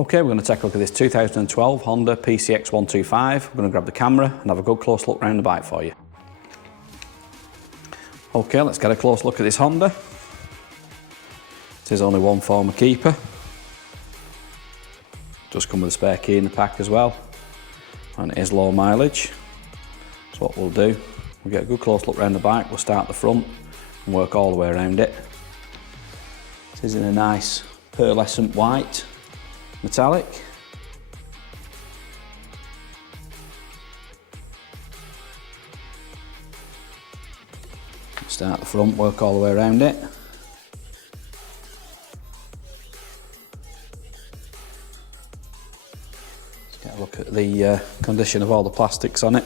Okay, we're going to take a look at this 2012 Honda PCX125. We're going to grab the camera and have a good close look around the bike for you. Okay, let's get a close look at this Honda. It is only one former keeper. Just come with a spare key in the pack as well. And it is low mileage. So what we'll do, we'll get a good close look around the bike. We'll start at the front and work all the way around it. It is in a nice pearlescent white metallic. Start at the front, work all the way around it. Let's get a look at the condition of all the plastics on it.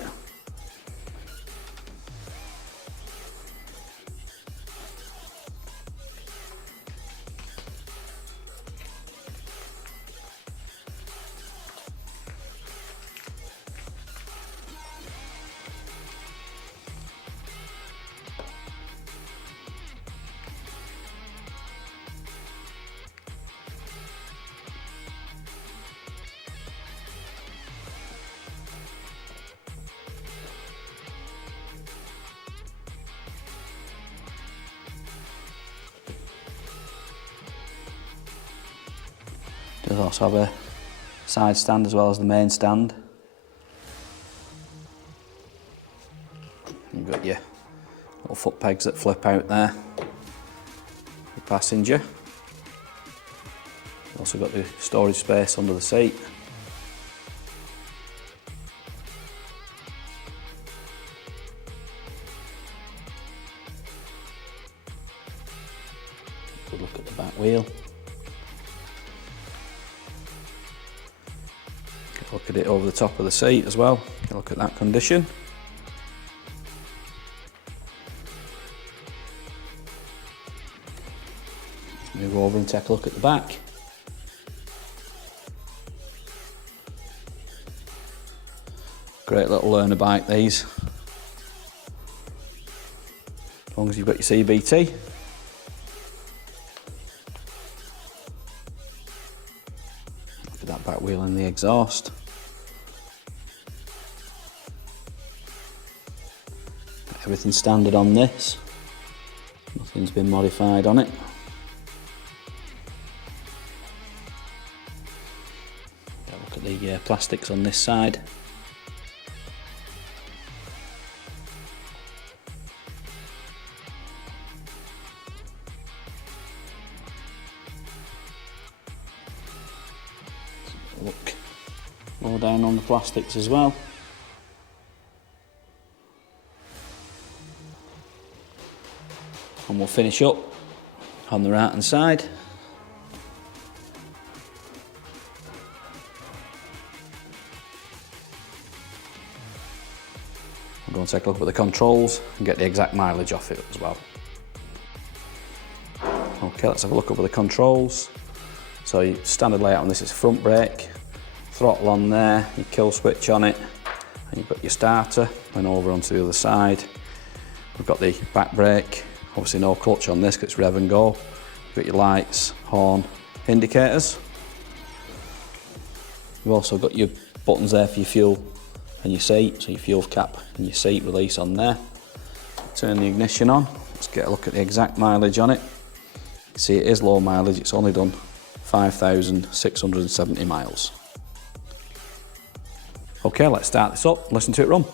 Does also have a side stand as well as the main stand. You've got your little foot pegs that flip out there for the passenger. You've also got the storage space under the seat. Good look at the back wheel. Look at it over the top of the seat as well. Look at that condition. Move over and take a look at the back. Great little learner bike, these. As long as you've got your CBT. Look at that back wheel and the exhaust. Everything's standard on this, nothing's been modified on it. Look at the plastics on this side. Look more down on the plastics as well. And we'll finish up on the right hand side. We'll go and take a look at the controls and get the exact mileage off it as well. Okay, let's have a look over the controls. So your standard layout on this is front brake, throttle on there, your kill switch on it, and you've got your starter, and over onto the other side. We've got the back brake. Obviously no clutch on this because it's rev and go. You've got your lights, horn, indicators. You've also got your buttons there for your fuel and your seat, so your fuel cap and your seat release on there. Turn the ignition on. Let's get a look at the exact mileage on it. You can see it is low mileage, it's only done 5,670 miles. Okay, let's start this up, listen to it run.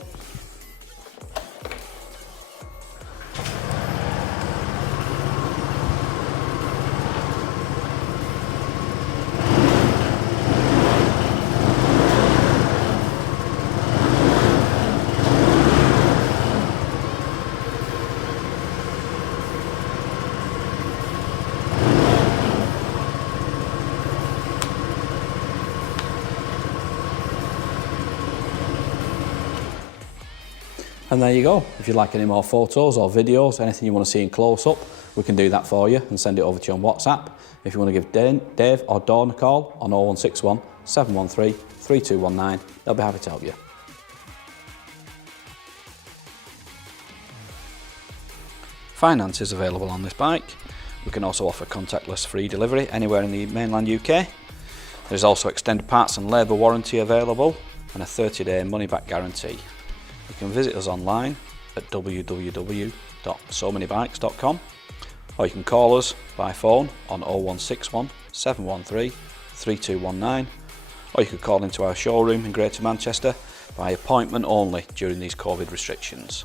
And there you go. If you'd like any more photos or videos, anything you want to see in close-up, we can do that for you and send it over to you on WhatsApp. If you want to give Dave or Dawn a call on 0161 713 3219, they'll be happy to help you. Finance is available on this bike. We can also offer contactless free delivery anywhere in the mainland UK. There's also extended parts and labour warranty available and a 30-day money-back guarantee. You can visit us online at www.SoManyBikes.com, or you can call us by phone on 0161 713 3219, or you could call into our showroom in Greater Manchester by appointment only during these COVID restrictions.